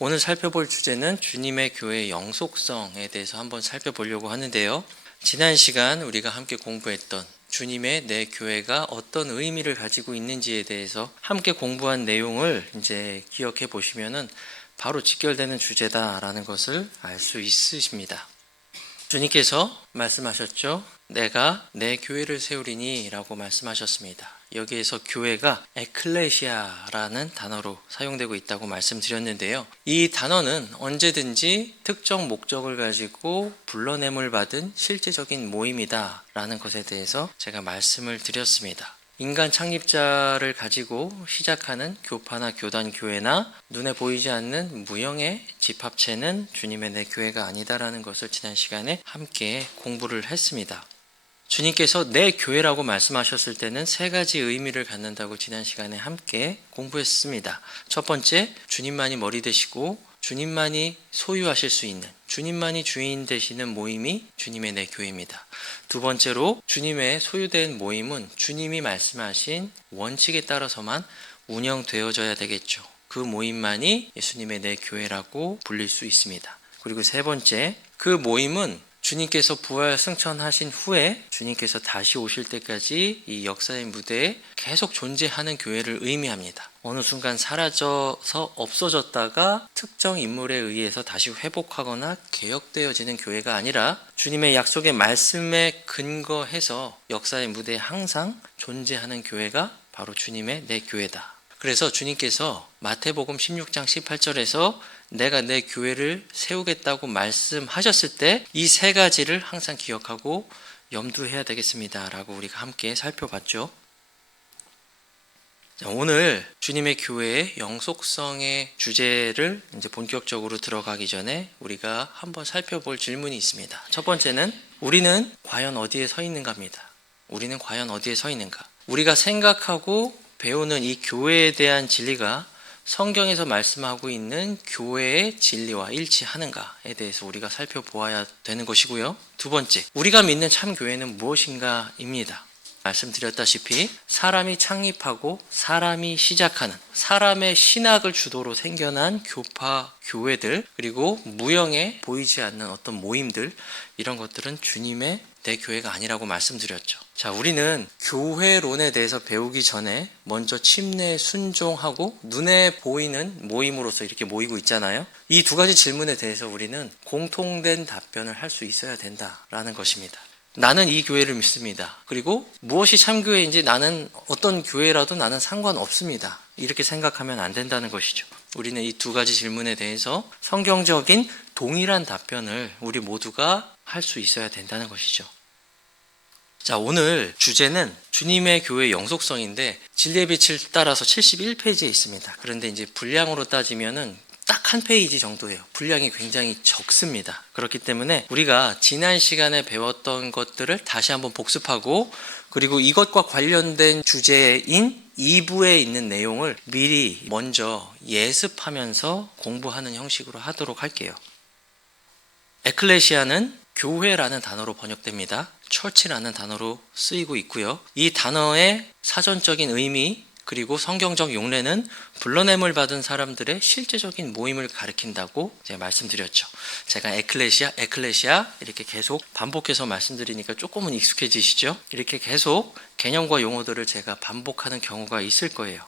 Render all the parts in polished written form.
오늘 살펴볼 주제는 주님의 교회의 영속성에 대해서 한번 살펴보려고 하는데요. 지난 시간 우리가 함께 공부했던 주님의 내 교회가 어떤 의미를 가지고 있는지에 대해서 함께 공부한 내용을 이제 기억해 보시면은 바로 직결되는 주제다라는 것을 알 수 있으십니다. 주님께서 말씀하셨죠. 내가 내 교회를 세우리니 라고 말씀하셨습니다. 여기에서 교회가 에클레시아라는 단어로 사용되고 있다고 말씀드렸는데요. 이 단어는 언제든지 특정 목적을 가지고 불러냄을 받은 실제적인 모임이다 라는 것에 대해서 제가 말씀을 드렸습니다. 인간 창립자를 가지고 시작하는 교파나 교단 교회나 눈에 보이지 않는 무형의 집합체는 주님의 내 교회가 아니다라는 것을 지난 시간에 함께 공부를 했습니다. 주님께서 내 교회라고 말씀하셨을 때는 세 가지 의미를 갖는다고 지난 시간에 함께 공부했습니다. 첫 번째, 주님만이 머리 되시고 주님만이 소유하실 수 있는, 주님만이 주인 되시는 모임이 주님의 내 교회입니다. 두 번째로, 주님의 소유된 모임은 주님이 말씀하신 원칙에 따라서만 운영되어져야 되겠죠. 그 모임만이 예수님의 내 교회라고 불릴 수 있습니다. 그리고 세 번째, 그 모임은 주님께서 부활 승천하신 후에 주님께서 다시 오실 때까지 이 역사의 무대에 계속 존재하는 교회를 의미합니다. 어느 순간 사라져서 없어졌다가 특정 인물에 의해서 다시 회복하거나 개혁되어지는 교회가 아니라 주님의 약속의 말씀에 근거해서 역사의 무대에 항상 존재하는 교회가 바로 주님의 내 교회다. 그래서 주님께서 마태복음 16장 18절에서 내가 내 교회를 세우겠다고 말씀하셨을 때 이 세 가지를 항상 기억하고 염두해야 되겠습니다 라고 우리가 함께 살펴봤죠. 오늘 주님의 교회의 영속성의 주제를 이제 본격적으로 들어가기 전에 우리가 한번 살펴볼 질문이 있습니다. 첫 번째는 우리는 과연 어디에 서 있는가입니다. 우리는 과연 어디에 서 있는가? 우리가 생각하고 배우는 이 교회에 대한 진리가 성경에서 말씀하고 있는 교회의 진리와 일치하는가에 대해서 우리가 살펴보아야 되는 것이고요. 두 번째, 우리가 믿는 참 교회는 무엇인가입니다. 말씀드렸다시피 사람이 창립하고 사람이 시작하는 사람의 신학을 주도로 생겨난 교파, 교회들 그리고 무형에 보이지 않는 어떤 모임들 이런 것들은 주님의 내 교회가 아니라고 말씀드렸죠. 자, 우리는 교회론에 대해서 배우기 전에 먼저 침례에 순종하고 눈에 보이는 모임으로서 이렇게 모이고 있잖아요. 이 두 가지 질문에 대해서 우리는 공통된 답변을 할 수 있어야 된다라는 것입니다. 나는 이 교회를 믿습니다. 그리고 무엇이 참교회인지 나는 어떤 교회라도 나는 상관없습니다. 이렇게 생각하면 안 된다는 것이죠. 우리는 이 두 가지 질문에 대해서 성경적인 동일한 답변을 우리 모두가 할 수 있어야 된다는 것이죠. 자, 오늘 주제는 주님의 교회의 영속성인데 진리의 빛을 따라서 71페이지에 있습니다. 그런데 이제 분량으로 따지면은 딱 한 페이지 정도예요. 분량이 굉장히 적습니다. 그렇기 때문에 우리가 지난 시간에 배웠던 것들을 다시 한번 복습하고 그리고 이것과 관련된 주제인 2부에 있는 내용을 미리 먼저 예습하면서 공부하는 형식으로 하도록 할게요. 에클레시아는 교회라는 단어로 번역됩니다. 처치라는 단어로 쓰이고 있고요. 이 단어의 사전적인 의미 그리고 성경적 용례는 불러냄을 받은 사람들의 실제적인 모임을 가리킨다고 제가 말씀드렸죠. 제가 에클레시아 이렇게 계속 반복해서 말씀드리니까 조금은 익숙해지시죠? 이렇게 계속 개념과 용어들을 제가 반복하는 경우가 있을 거예요.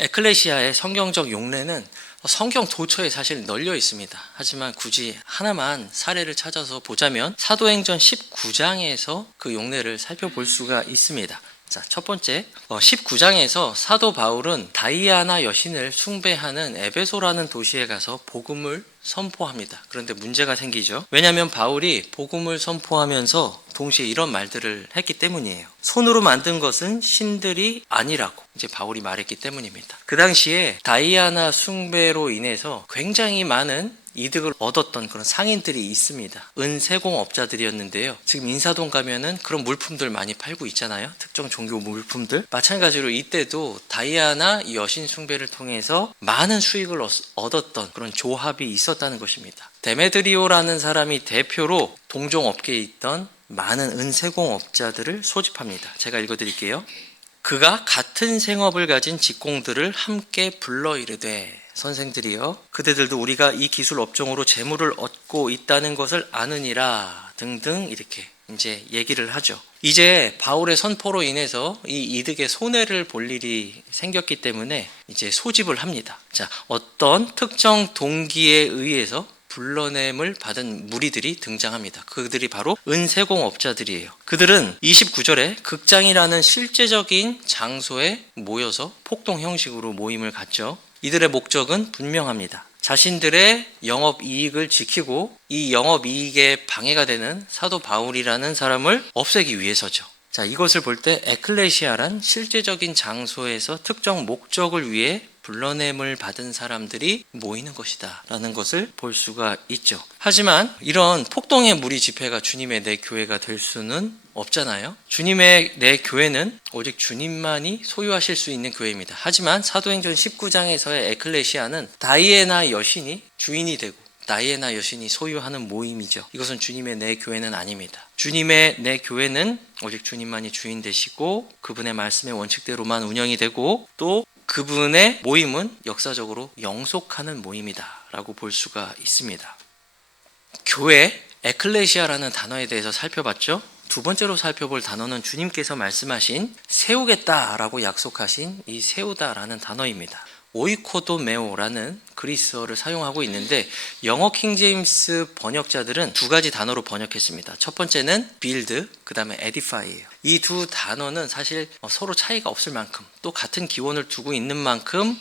에클레시아의 성경적 용례는 성경 도처에 사실 널려 있습니다. 하지만 굳이 하나만 사례를 찾아서 보자면 사도행전 19장에서 그 용례를 살펴볼 수가 있습니다. 자, 첫 번째, 19장에서 사도 바울은 다이아나 여신을 숭배하는 에베소라는 도시에 가서 복음을 선포합니다. 그런데 문제가 생기죠. 왜냐하면 바울이 복음을 선포하면서 동시에 이런 말들을 했기 때문이에요. 손으로 만든 것은 신들이 아니라고 이제 바울이 말했기 때문입니다. 그 당시에 다이아나 숭배로 인해서 굉장히 많은 이득을 얻었던 그런 상인들이 있습니다. 은세공업자들이었는데요. 지금 인사동 가면은 그런 물품들 많이 팔고 있잖아요. 특정 종교 물품들. 마찬가지로 이때도 다이아나 여신 숭배를 통해서 많은 수익을 얻었던 그런 조합이 있었다는 것입니다. 데메드리오라는 사람이 대표로 동종업계에 있던 많은 은세공업자들을 소집합니다. 제가 읽어드릴게요. 그가 같은 생업을 가진 직공들을 함께 불러 이르되 선생들이여 그대들도 우리가 이 기술 업종으로 재물을 얻고 있다는 것을 아느니라 등등 이렇게 이제 얘기를 하죠. 이제 바울의 선포로 인해서 이 이득의 손해를 볼 일이 생겼기 때문에 이제 소집을 합니다. 자, 어떤 특정 동기에 의해서 불러냄을 받은 무리들이 등장합니다. 그들이 바로 은세공업자들이에요. 그들은 29절에 극장이라는 실제적인 장소에 모여서 폭동 형식으로 모임을 갖죠. 이들의 목적은 분명합니다. 자신들의 영업이익을 지키고 이 영업이익에 방해가 되는 사도 바울이라는 사람을 없애기 위해서죠. 자, 이것을 볼 때 에클레시아란 실제적인 장소에서 특정 목적을 위해 불러냄을 받은 사람들이 모이는 것이다 라는 것을 볼 수가 있죠. 하지만 이런 폭동의 무리 집회가 주님의 내 교회가 될 수는 없잖아요. 주님의 내 교회는 오직 주님만이 소유하실 수 있는 교회입니다. 하지만 사도행전 19장에서의 에클레시아는 다이애나 여신이 주인이 되고 다이애나 여신이 소유하는 모임이죠. 이것은 주님의 내 교회는 아닙니다. 주님의 내 교회는 오직 주님만이 주인 되시고 그분의 말씀의 원칙대로만 운영이 되고 또 그분의 모임은 역사적으로 영속하는 모임이다 라고 볼 수가 있습니다. 교회, 에클레시아라는 단어에 대해서 살펴봤죠. 두 번째로 살펴볼 단어는 주님께서 말씀하신 세우겠다라고 약속하신 이 세우다라는 단어입니다. 오이코도메오라는 그리스어를 사용하고 있는데 영어 킹제임스 번역자들은 두 가지 단어로 번역했습니다. 첫 번째는 build, 그 다음에 edify예요. 이 두 단어는 사실 서로 차이가 없을 만큼 또 같은 기원을 두고 있는 만큼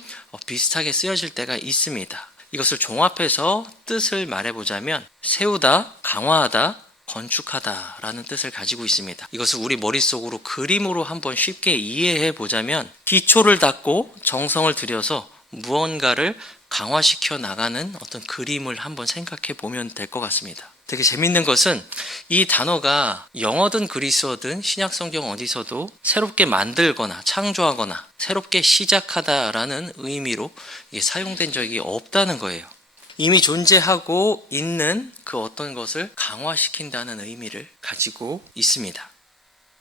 비슷하게 쓰여질 때가 있습니다. 이것을 종합해서 뜻을 말해보자면 세우다, 강화하다, 건축하다라는 뜻을 가지고 있습니다. 이것을 우리 머릿속으로 그림으로 한번 쉽게 이해해 보자면 기초를 닦고 정성을 들여서 무언가를 강화시켜 나가는 어떤 그림을 한번 생각해 보면 될 것 같습니다. 되게 재밌는 것은 이 단어가 영어든 그리스어든 신약성경 어디서도 새롭게 만들거나 창조하거나 새롭게 시작하다라는 의미로 이게 사용된 적이 없다는 거예요. 이미 존재하고 있는 그 어떤 것을 강화시킨다는 의미를 가지고 있습니다.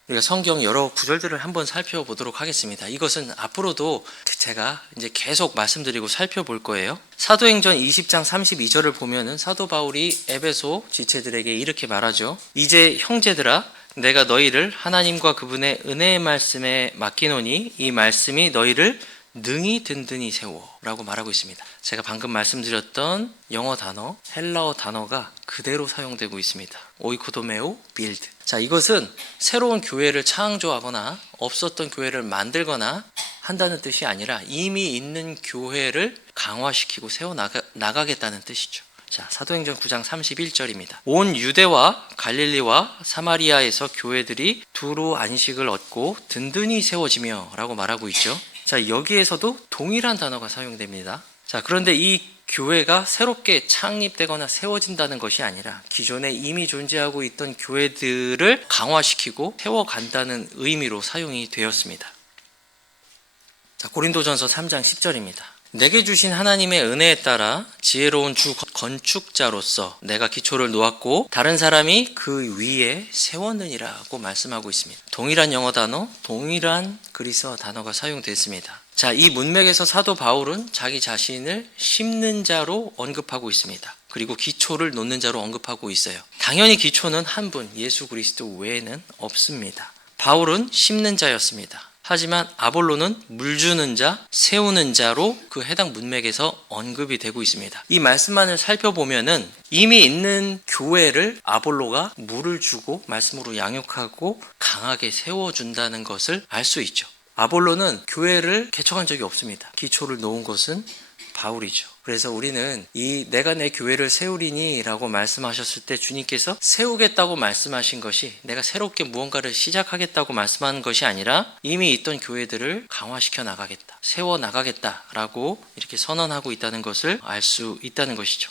우리가 성경 여러 구절들을 한번 살펴보도록 하겠습니다. 이것은 앞으로도 제가 이제 계속 말씀드리고 살펴볼 거예요. 사도행전 20장 32절을 보면은 사도 바울이 에베소 지체들에게 이렇게 말하죠. 이제 형제들아 내가 너희를 하나님과 그분의 은혜의 말씀에 맡기노니 이 말씀이 너희를 능히 든든히 세워 라고 말하고 있습니다. 제가 방금 말씀드렸던 영어 단어, 헬라어 단어가 그대로 사용되고 있습니다. 오이코도메오 빌드. 자, 이것은 새로운 교회를 창조하거나 없었던 교회를 만들거나 한다는 뜻이 아니라 이미 있는 교회를 강화시키고 세워나가겠다는 뜻이죠. 자, 사도행전 9장 31절입니다. 온 유대와 갈릴리와 사마리아에서 교회들이 두루 안식을 얻고 든든히 세워지며 라고 말하고 있죠. 자, 여기에서도 동일한 단어가 사용됩니다. 자, 그런데 이 교회가 새롭게 창립되거나 세워진다는 것이 아니라 기존에 이미 존재하고 있던 교회들을 강화시키고 세워간다는 의미로 사용이 되었습니다. 자, 고린도전서 3장 10절입니다. 내게 주신 하나님의 은혜에 따라 지혜로운 주 건축자로서 내가 기초를 놓았고 다른 사람이 그 위에 세웠느니라고 말씀하고 있습니다. 동일한 영어 단어, 동일한 그리스어 단어가 사용됐습니다. 자, 이 문맥에서 사도 바울은 자기 자신을 심는 자로 언급하고 있습니다. 그리고 기초를 놓는 자로 언급하고 있어요. 당연히 기초는 한 분, 예수 그리스도 외에는 없습니다. 바울은 심는 자였습니다. 하지만 아볼로는 물 주는 자, 세우는 자로 그 해당 문맥에서 언급이 되고 있습니다. 이 말씀만을 살펴보면은 이미 있는 교회를 아볼로가 물을 주고 말씀으로 양육하고 강하게 세워준다는 것을 알 수 있죠. 아볼로는 교회를 개척한 적이 없습니다. 기초를 놓은 것은 바울이죠. 그래서 우리는 이 내가 내 교회를 세우리니 라고 말씀하셨을 때 주님께서 세우겠다고 말씀하신 것이 내가 새롭게 무언가를 시작하겠다고 말씀하는 것이 아니라 이미 있던 교회들을 강화시켜 나가겠다, 세워 나가겠다 라고 이렇게 선언하고 있다는 것을 알 수 있다는 것이죠.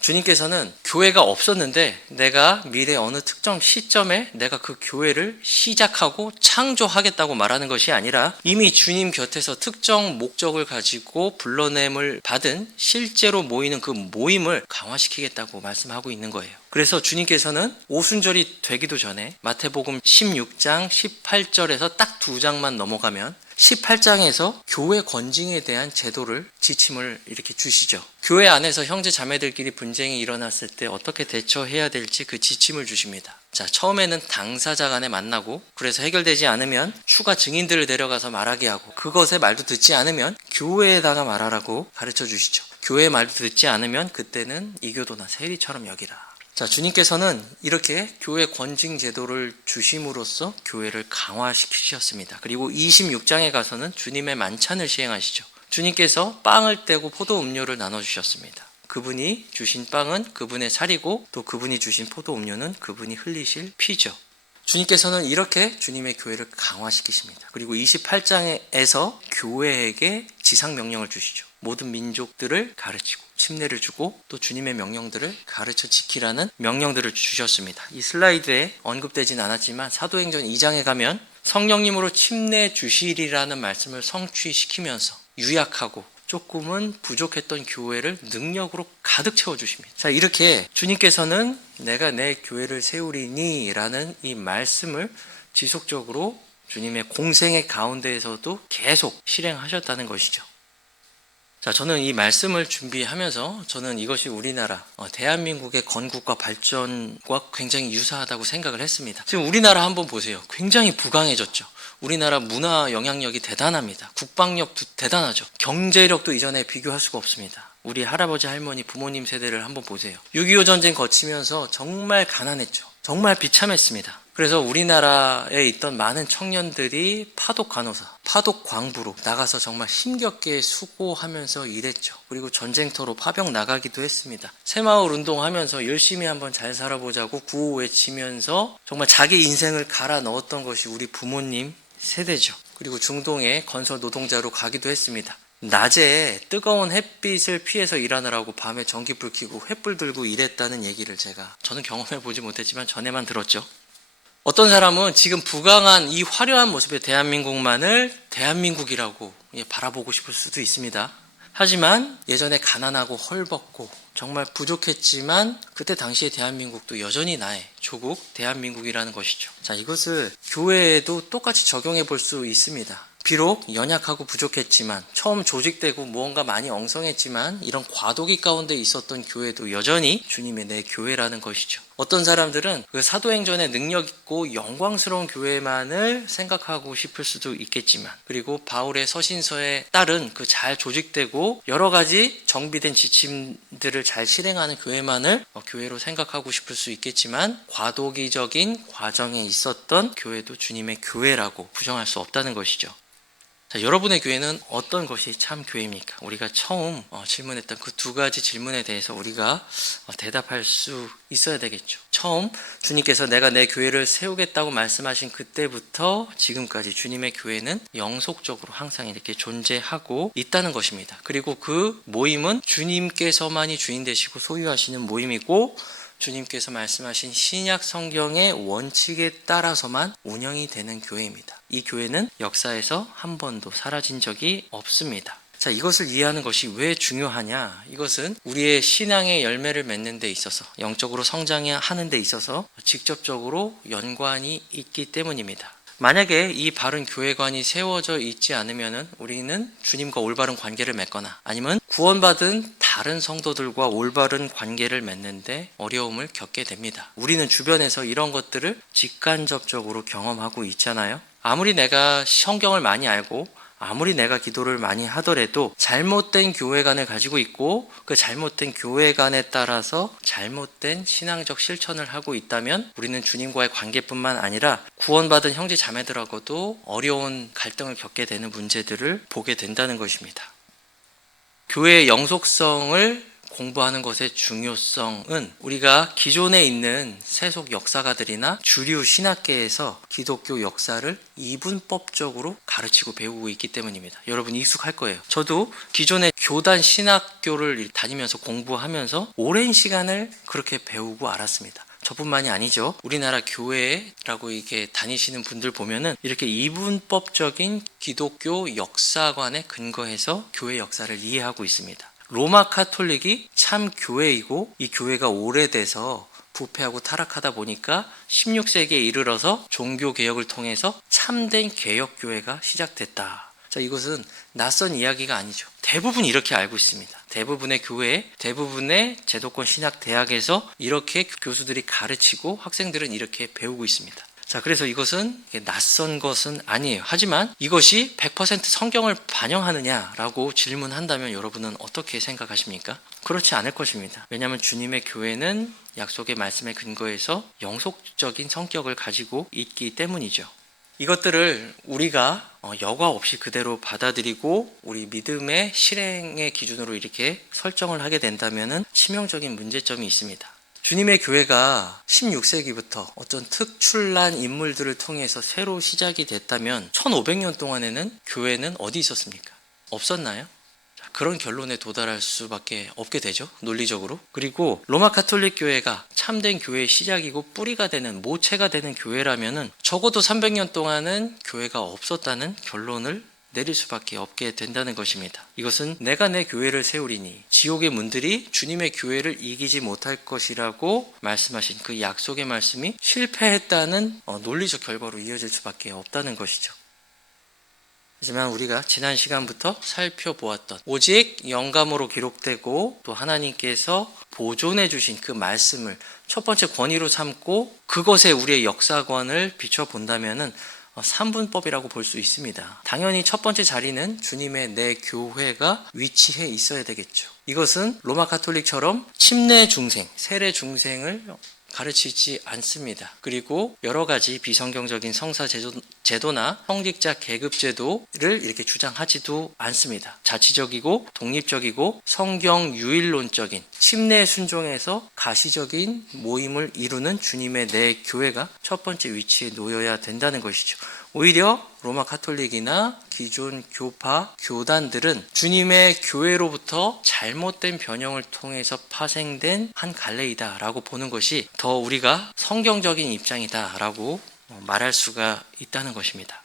주님께서는 교회가 없었는데 내가 미래 어느 특정 시점에 내가 그 교회를 시작하고 창조하겠다고 말하는 것이 아니라 이미 주님 곁에서 특정 목적을 가지고 불러냄을 받은 실제로 모이는 그 모임을 강화시키겠다고 말씀하고 있는 거예요. 그래서 주님께서는 오순절이 되기도 전에 마태복음 16장 18절에서 딱 2장만 넘어가면 18장에서 교회 권징에 대한 제도를 지침을 이렇게 주시죠. 교회 안에서 형제 자매들끼리 분쟁이 일어났을 때 어떻게 대처해야 될지 그 지침을 주십니다. 자, 처음에는 당사자 간에 만나고, 그래서 해결되지 않으면 추가 증인들을 데려가서 말하게 하고, 그것의 말도 듣지 않으면 교회에다가 말하라고 가르쳐 주시죠. 교회의 말도 듣지 않으면 그때는 이교도나 세리처럼 여기라. 자, 주님께서는 이렇게 교회 권징 제도를 주심으로써 교회를 강화시키셨습니다. 그리고 26장에 가서는 주님의 만찬을 시행하시죠. 주님께서 빵을 떼고 포도 음료를 나눠주셨습니다. 그분이 주신 빵은 그분의 살이고, 또 그분이 주신 포도 음료는 그분이 흘리실 피죠. 주님께서는 이렇게 주님의 교회를 강화시키십니다. 그리고 28장에서 교회에게 지상명령을 주시죠. 모든 민족들을 가르치고 침례를 주고 또 주님의 명령들을 가르쳐 지키라는 명령들을 주셨습니다. 이 슬라이드에 언급되진 않았지만 사도행전 2장에 가면 성령님으로 침례 주시리라는 말씀을 성취시키면서 유약하고 조금은 부족했던 교회를 능력으로 가득 채워주십니다. 자, 이렇게 주님께서는 내가 내 교회를 세우리니 라는 이 말씀을 지속적으로 주님의 공생의 가운데에서도 계속 실행하셨다는 것이죠. 자, 저는 이 말씀을 준비하면서 저는 이것이 우리나라 대한민국의 건국과 발전과 굉장히 유사하다고 생각을 했습니다. 지금 우리나라 한번 보세요. 굉장히 부강해졌죠. 우리나라 문화 영향력이 대단합니다. 국방력도 대단하죠. 경제력도 이전에 비교할 수가 없습니다. 우리 할아버지 할머니 부모님 세대를 한번 보세요. 6.25 전쟁 거치면서 정말 가난했죠. 정말 비참했습니다. 그래서 우리나라에 있던 많은 청년들이 파독 간호사, 파독 광부로 나가서 정말 힘겹게 수고하면서 일했죠. 그리고 전쟁터로 파병 나가기도 했습니다. 새마을 운동하면서 열심히 한번 잘 살아보자고 구호 외치면서 정말 자기 인생을 갈아 넣었던 것이 우리 부모님 세대죠. 그리고 중동에 건설 노동자로 가기도 했습니다. 낮에 뜨거운 햇빛을 피해서 일하느라고 밤에 전기불 켜고 횃불 들고 일했다는 얘기를 저는 경험해 보지 못했지만 전에만 들었죠. 어떤 사람은 지금 부강한 이 화려한 모습의 대한민국만을 대한민국이라고 바라보고 싶을 수도 있습니다. 하지만 예전에 가난하고 헐벗고 정말 부족했지만 그때 당시의 대한민국도 여전히 나의 조국 대한민국이라는 것이죠. 자, 이것을 교회에도 똑같이 적용해 볼 수 있습니다. 비록 연약하고 부족했지만 처음 조직되고 무언가 많이 엉성했지만 이런 과도기 가운데 있었던 교회도 여전히 주님의 내 교회라는 것이죠. 어떤 사람들은 그 사도행전의 능력 있고 영광스러운 교회만을 생각하고 싶을 수도 있겠지만, 그리고 바울의 서신서에 따른 그 잘 조직되고 여러 가지 정비된 지침들을 잘 실행하는 교회만을 교회로 생각하고 싶을 수 있겠지만, 과도기적인 과정에 있었던 교회도 주님의 교회라고 부정할 수 없다는 것이죠. 자, 여러분의 교회는 어떤 것이 참 교회입니까? 우리가 처음 질문했던 그 2가지 질문에 대해서 우리가 대답할 수 있어야 되겠죠. 처음 주님께서 내가 내 교회를 세우겠다고 말씀하신 그때부터 지금까지 주님의 교회는 영속적으로 항상 이렇게 존재하고 있다는 것입니다. 그리고 그 모임은 주님께서만이 주인 되시고 소유하시는 모임이고, 주님께서 말씀하신 신약 성경의 원칙에 따라서만 운영이 되는 교회입니다. 이 교회는 역사에서 한 번도 사라진 적이 없습니다. 자, 이것을 이해하는 것이 왜 중요하냐? 이것은 우리의 신앙의 열매를 맺는 데 있어서, 영적으로 성장하는 데 있어서 직접적으로 연관이 있기 때문입니다. 만약에 이 바른 교회관이 세워져 있지 않으면 우리는 주님과 올바른 관계를 맺거나 아니면 구원받은 다른 성도들과 올바른 관계를 맺는데 어려움을 겪게 됩니다. 우리는 주변에서 이런 것들을 직간접적으로 경험하고 있잖아요. 아무리 내가 성경을 많이 알고 아무리 내가 기도를 많이 하더라도 잘못된 교회관을 가지고 있고 그 잘못된 교회관에 따라서 잘못된 신앙적 실천을 하고 있다면 우리는 주님과의 관계뿐만 아니라 구원받은 형제 자매들하고도 어려운 갈등을 겪게 되는 문제들을 보게 된다는 것입니다. 교회의 영속성을 공부하는 것의 중요성은 우리가 기존에 있는 세속 역사가들이나 주류 신학계에서 기독교 역사를 이분법적으로 가르치고 배우고 있기 때문입니다. 여러분 익숙할 거예요. 저도 기존의 교단 신학교를 다니면서 공부하면서 오랜 시간을 그렇게 배우고 알았습니다. 저뿐만이 아니죠. 우리나라 교회라고 이렇게 다니시는 분들 보면은 이렇게 이분법적인 기독교 역사관에 근거해서 교회 역사를 이해하고 있습니다. 로마 카톨릭이 참 교회이고 이 교회가 오래돼서 부패하고 타락하다 보니까 16세기에 이르러서 종교개혁을 통해서 참된 개혁교회가 시작됐다. 자, 이것은 낯선 이야기가 아니죠. 대부분 이렇게 알고 있습니다. 대부분의 교회, 대부분의 제도권 신학대학에서 이렇게 교수들이 가르치고 학생들은 이렇게 배우고 있습니다. 자, 그래서 이것은 낯선 것은 아니에요. 하지만 이것이 100% 성경을 반영하느냐라고 질문한다면 여러분은 어떻게 생각하십니까? 그렇지 않을 것입니다. 왜냐하면 주님의 교회는 약속의 말씀에 근거해서 영속적인 성격을 가지고 있기 때문이죠. 이것들을 우리가 여과 없이 그대로 받아들이고 우리 믿음의 실행의 기준으로 이렇게 설정을 하게 된다면 치명적인 문제점이 있습니다. 주님의 교회가 16세기부터 어떤 특출난 인물들을 통해서 새로 시작이 됐다면 1500년 동안에는 교회는 어디 있었습니까? 없었나요? 그런 결론에 도달할 수밖에 없게 되죠. 논리적으로. 그리고 로마 가톨릭 교회가 참된 교회의 시작이고 뿌리가 되는 모체가 되는 교회라면은 적어도 300년 동안은 교회가 없었다는 결론을 내릴 수밖에 없게 된다는 것입니다. 이것은 내가 내 교회를 세우리니 지옥의 문들이 주님의 교회를 이기지 못할 것이라고 말씀하신 그 약속의 말씀이 실패했다는 논리적 결과로 이어질 수밖에 없다는 것이죠. 하지만 우리가 지난 시간부터 살펴보았던 오직 영감으로 기록되고 또 하나님께서 보존해 주신 그 말씀을 첫 번째 권위로 삼고 그것에 우리의 역사관을 비춰본다면은 3분법이라고 볼 수 있습니다. 당연히 첫 번째 자리는 주님의 내 교회가 위치해 있어야 되겠죠. 이것은 로마 가톨릭처럼 침례 중생, 세례 중생을 가르치지 않습니다. 그리고 여러 가지 비성경적인 성사 제도나 성직자 계급 제도를 이렇게 주장하지도 않습니다. 자치적이고 독립적이고 성경 유일론적인 침례 순종에서 가시적인 모임을 이루는 주님의 내 교회가 첫 번째 위치에 놓여야 된다는 것이죠. 오히려 로마 가톨릭이나 기존 교파, 교단들은 주님의 교회로부터 잘못된 변형을 통해서 파생된 한 갈래이다라고 보는 것이 더 우리가 성경적인 입장이다라고 말할 수가 있다는 것입니다.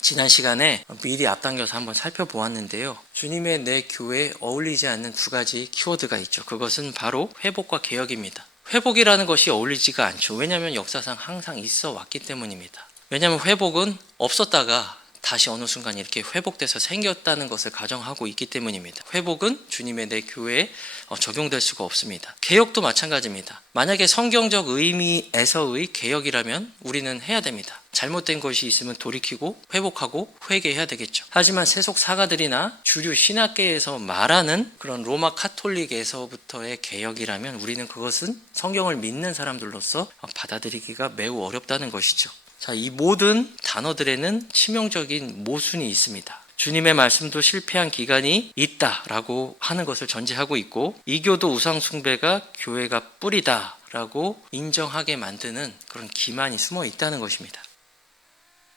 지난 시간에 미리 앞당겨서 한번 살펴보았는데요. 주님의 내 교회에 어울리지 않는 두 가지 키워드가 있죠. 그것은 바로 회복과 개혁입니다. 회복이라는 것이 어울리지가 않죠. 왜냐하면 역사상 항상 있어 왔기 때문입니다. 왜냐하면 회복은 없었다가 다시 어느 순간 이렇게 회복돼서 생겼다는 것을 가정하고 있기 때문입니다. 회복은 주님의 내 교회에 적용될 수가 없습니다. 개혁도 마찬가지입니다. 만약에 성경적 의미에서의 개혁이라면 우리는 해야 됩니다. 잘못된 것이 있으면 돌이키고 회복하고 회개해야 되겠죠. 하지만 세속 사가들이나 주류 신학계에서 말하는 그런 로마 카톨릭에서부터의 개혁이라면 우리는 그것은 성경을 믿는 사람들로서 받아들이기가 매우 어렵다는 것이죠. 자, 이 모든 단어들에는 치명적인 모순이 있습니다. 주님의 말씀도 실패한 기간이 있다라고 하는 것을 전제하고 있고 이교도 우상숭배가 교회가 뿌리다라고 인정하게 만드는 그런 기만이 숨어 있다는 것입니다.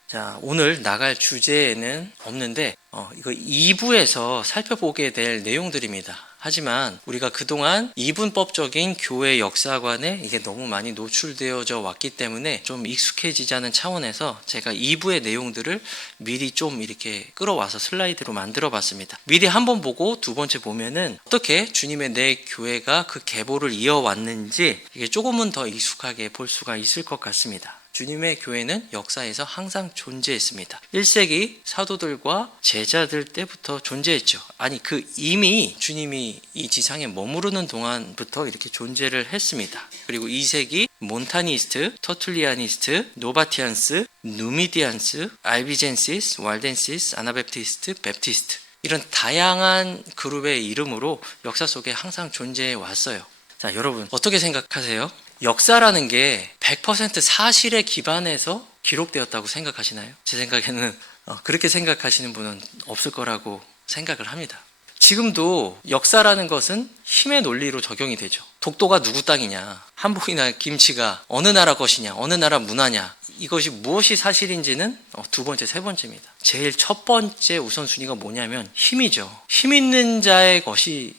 자, 오늘 나갈 주제에는 없는데 이거 2부에서 살펴보게 될 내용들입니다. 하지만 우리가 그동안 이분법적인 교회 역사관에 이게 너무 많이 노출되어져 왔기 때문에 좀 익숙해지자는 차원에서 제가 2부의 내용들을 미리 좀 이렇게 끌어와서 슬라이드로 만들어 봤습니다. 미리 한번 보고 두 번째 보면은 어떻게 주님의 내 교회가 그 계보를 이어왔는지 이게 조금은 더 익숙하게 볼 수가 있을 것 같습니다. 주님의 교회는 역사에서 항상 존재했습니다. 1세기 사도들과 제자들 때부터 존재했죠. 아니 이미 주님이 이 지상에 머무르는 동안부터 이렇게 존재를 했습니다. 그리고 2세기 몬타니스트, 터툴리아니스트, 노바티안스, 누미디안스, 알비젠시스, 왈덴시스, 아나베프티스트, 베프티스트 이런 다양한 그룹의 이름으로 역사 속에 항상 존재해 왔어요. 자, 여러분 어떻게 생각하세요? 역사라는 게 100% 사실에 기반해서 기록되었다고 생각하시나요? 제 생각에는 그렇게 생각하시는 분은 없을 거라고 생각을 합니다. 지금도 역사라는 것은 힘의 논리로 적용이 되죠. 독도가 누구 땅이냐, 한복이나 김치가 어느 나라 것이냐, 어느 나라 문화냐, 이것이 무엇이 사실인지는 두 번째, 세 번째입니다. 제일 첫 번째 우선순위가 뭐냐면 힘이죠. 힘 있는 자의 것이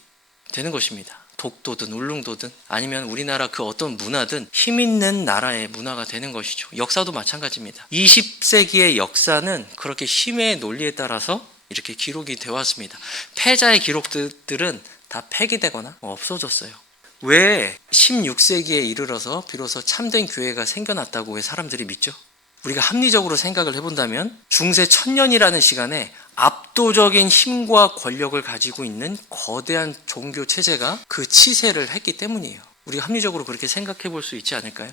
되는 것입니다. 독도든 울릉도든 아니면 우리나라 그 어떤 문화든 힘 있는 나라의 문화가 되는 것이죠. 역사도 마찬가지입니다. 20세기의 역사는 그렇게 힘의 논리에 따라서 이렇게 기록이 되어 왔습니다. 패자의 기록들은 다 폐기되거나 없어졌어요. 왜 16세기에 이르러서 비로소 참된 교회가 생겨났다고 왜 사람들이 믿죠? 우리가 합리적으로 생각을 해본다면 중세 1000년이라는 시간에 압도적인 힘과 권력을 가지고 있는 거대한 종교 체제가 그 치세를 했기 때문이에요. 우리가 합리적으로 그렇게 생각해 볼 수 있지 않을까요?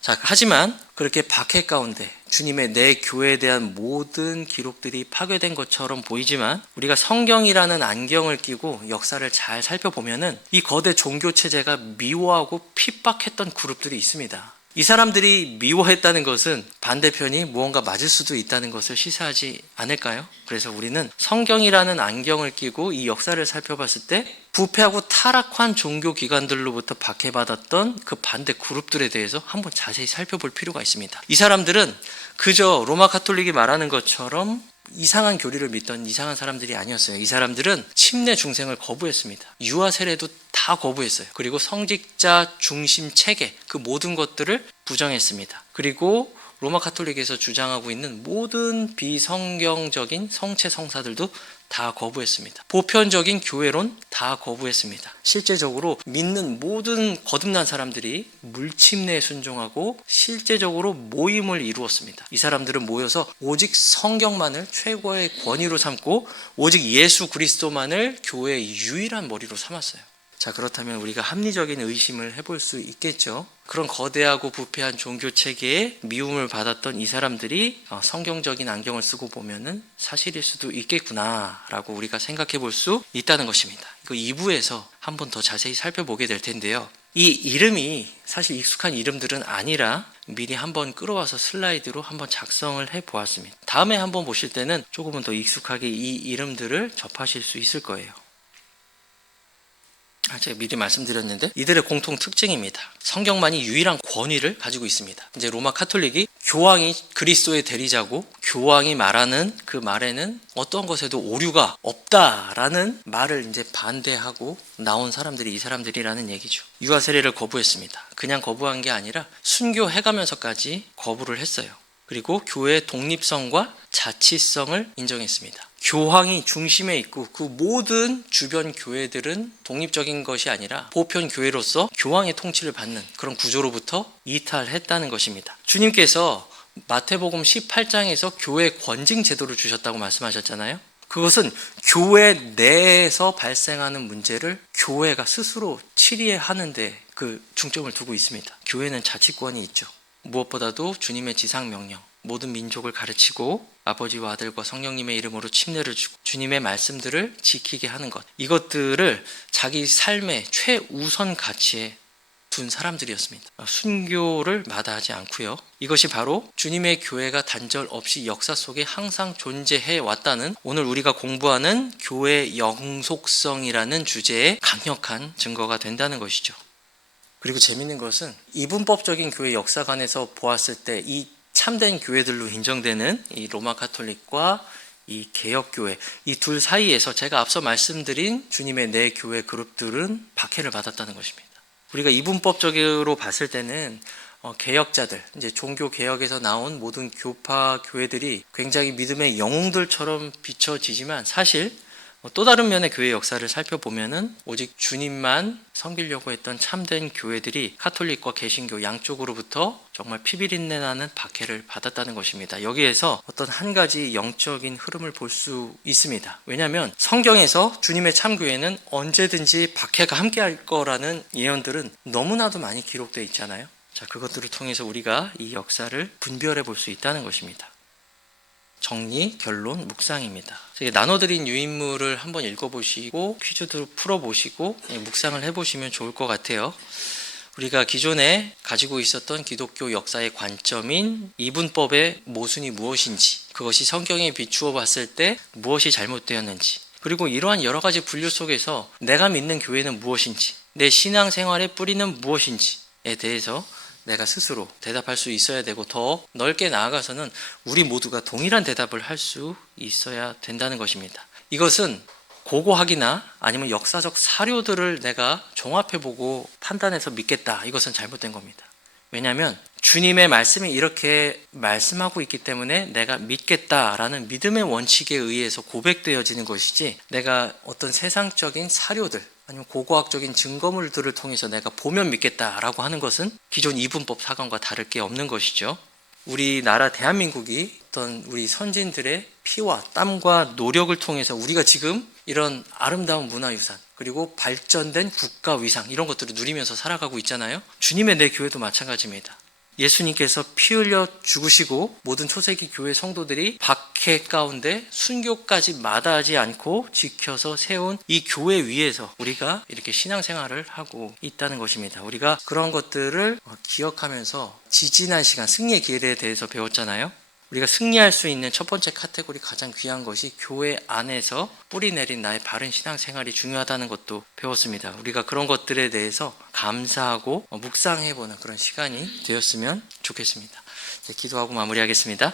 자, 하지만 그렇게 박해 가운데 주님의 내 교회에 대한 모든 기록들이 파괴된 것처럼 보이지만 우리가 성경이라는 안경을 끼고 역사를 잘 살펴보면은 이 거대 종교 체제가 미워하고 핍박했던 그룹들이 있습니다. 이 사람들이 미워했다는 것은 반대편이 무언가 맞을 수도 있다는 것을 시사하지 않을까요? 그래서 우리는 성경이라는 안경을 끼고 이 역사를 살펴봤을 때 부패하고 타락한 종교 기관들로부터 박해받았던 그 반대 그룹들에 대해서 한번 자세히 살펴볼 필요가 있습니다. 이 사람들은 그저 로마 가톨릭이 말하는 것처럼 이상한 교리를 믿던 이상한 사람들이 아니었어요. 이 사람들은 침례 중생을 거부했습니다. 유아 세례도 다 거부했어요. 그리고 성직자 중심 체계, 그 모든 것들을 부정했습니다. 그리고 로마 가톨릭에서 주장하고 있는 모든 비성경적인 성체 성사들도 다 거부했습니다. 보편적인 교회론 다 거부했습니다. 실제적으로 믿는 모든 거듭난 사람들이 물침례에 순종하고 실제적으로 모임을 이루었습니다. 이 사람들은 모여서 오직 성경만을 최고의 권위로 삼고 오직 예수 그리스도만을 교회의 유일한 머리로 삼았어요. 자, 그렇다면 우리가 합리적인 의심을 해볼 수 있겠죠. 그런 거대하고 부패한 종교 체계에 미움을 받았던 이 사람들이 성경적인 안경을 쓰고 보면은 사실일 수도 있겠구나라고 우리가 생각해 볼 수 있다는 것입니다. 이거 2부에서 한 번 더 자세히 살펴보게 될 텐데요. 이 이름이 사실 익숙한 이름들은 아니라 미리 한번 끌어와서 슬라이드로 한번 작성을 해 보았습니다. 다음에 한번 보실 때는 조금은 더 익숙하게 이 이름들을 접하실 수 있을 거예요. 제가 미리 말씀드렸는데 이들의 공통 특징입니다. 성경만이 유일한 권위를 가지고 있습니다. 이제 로마 카톨릭이 교황이 그리스도의 대리자고 교황이 말하는 그 말에는 어떤 것에도 오류가 없다라는 말을 이제 반대하고 나온 사람들이 이 사람들이라는 얘기죠. 유아 세례를 거부했습니다. 그냥 거부한 게 아니라 순교해가면서까지 거부를 했어요. 그리고 교회의 독립성과 자치성을 인정했습니다. 교황이 중심에 있고 그 모든 주변 교회들은 독립적인 것이 아니라 보편 교회로서 교황의 통치를 받는 그런 구조로부터 이탈했다는 것입니다. 주님께서 마태복음 18장에서 교회 권징 제도를 주셨다고 말씀하셨잖아요. 그것은 교회 내에서 발생하는 문제를 교회가 스스로 치리하는 데 그 중점을 두고 있습니다. 교회는 자치권이 있죠. 무엇보다도 주님의 지상명령, 모든 민족을 가르치고 아버지와 아들과 성령님의 이름으로 침례를 주고 주님의 말씀들을 지키게 하는 것, 이것들을 자기 삶의 최우선 가치에 둔 사람들이었습니다. 순교를 마다하지 않고요. 이것이 바로 주님의 교회가 단절 없이 역사 속에 항상 존재해 왔다는 오늘 우리가 공부하는 교회 영속성이라는 주제의 강력한 증거가 된다는 것이죠. 그리고 재미있는 것은 이분법적인 교회 역사관에서 보았을 때 이 참된 교회들로 인정되는 이 로마 가톨릭과 이 개혁교회, 이 둘 사이에서 제가 앞서 말씀드린 주님의 내 교회 그룹들은 박해를 받았다는 것입니다. 우리가 이분법적으로 봤을 때는 개혁자들, 이제 종교 개혁에서 나온 모든 교파 교회들이 굉장히 믿음의 영웅들처럼 비춰지지만 사실 또 다른 면의 교회 역사를 살펴보면은 오직 주님만 섬기려고 했던 참된 교회들이 카톨릭과 개신교 양쪽으로부터 정말 피비린내 나는 박해를 받았다는 것입니다. 여기에서 어떤 한 가지 영적인 흐름을 볼 수 있습니다. 왜냐하면 성경에서 주님의 참교회는 언제든지 박해가 함께할 거라는 예언들은 너무나도 많이 기록되어 있잖아요. 자, 그것들을 통해서 우리가 이 역사를 분별해 볼 수 있다는 것입니다. 정리, 결론, 묵상입니다. 나눠드린 유인물을 한번 읽어보시고 퀴즈도 풀어보시고 묵상을 해보시면 좋을 것 같아요. 우리가 기존에 가지고 있었던 기독교 역사의 관점인 이분법의 모순이 무엇인지, 그것이 성경에 비추어 봤을 때 무엇이 잘못되었는지, 그리고 이러한 여러 가지 분류 속에서 내가 믿는 교회는 무엇인지, 내 신앙생활의 뿌리는 무엇인지에 대해서 내가 스스로 대답할 수 있어야 되고, 더 넓게 나아가서는 우리 모두가 동일한 대답을 할 수 있어야 된다는 것입니다. 이것은 고고학이나 아니면 역사적 사료들을 내가 종합해보고 판단해서 믿겠다, 이것은 잘못된 겁니다. 왜냐하면 주님의 말씀이 이렇게 말씀하고 있기 때문에 내가 믿겠다라는 믿음의 원칙에 의해서 고백되어지는 것이지, 내가 어떤 세상적인 사료들 아니면 고고학적인 증거물들을 통해서 내가 보면 믿겠다라고 하는 것은 기존 이분법 사관과 다를 게 없는 것이죠. 우리나라 대한민국이 어떤 우리 선진들의 피와 땀과 노력을 통해서 우리가 지금 이런 아름다운 문화유산 그리고 발전된 국가위상 이런 것들을 누리면서 살아가고 있잖아요. 주님의 내 교회도 마찬가지입니다. 예수님께서 피 흘려 죽으시고 모든 초세기 교회 성도들이 박해 가운데 순교까지 마다하지 않고 지켜서 세운 이 교회 위에서 우리가 이렇게 신앙생활을 하고 있다는 것입니다. 우리가 그런 것들을 기억하면서 지지난 시간 승리의 기회에 대해서 배웠잖아요. 우리가 승리할 수 있는 첫 번째 카테고리 가장 귀한 것이 교회 안에서 뿌리 내린 나의 바른 신앙생활이 중요하다는 것도 배웠습니다. 우리가 그런 것들에 대해서 감사하고 묵상해보는 그런 시간이 되었으면 좋겠습니다. 기도하고 마무리하겠습니다.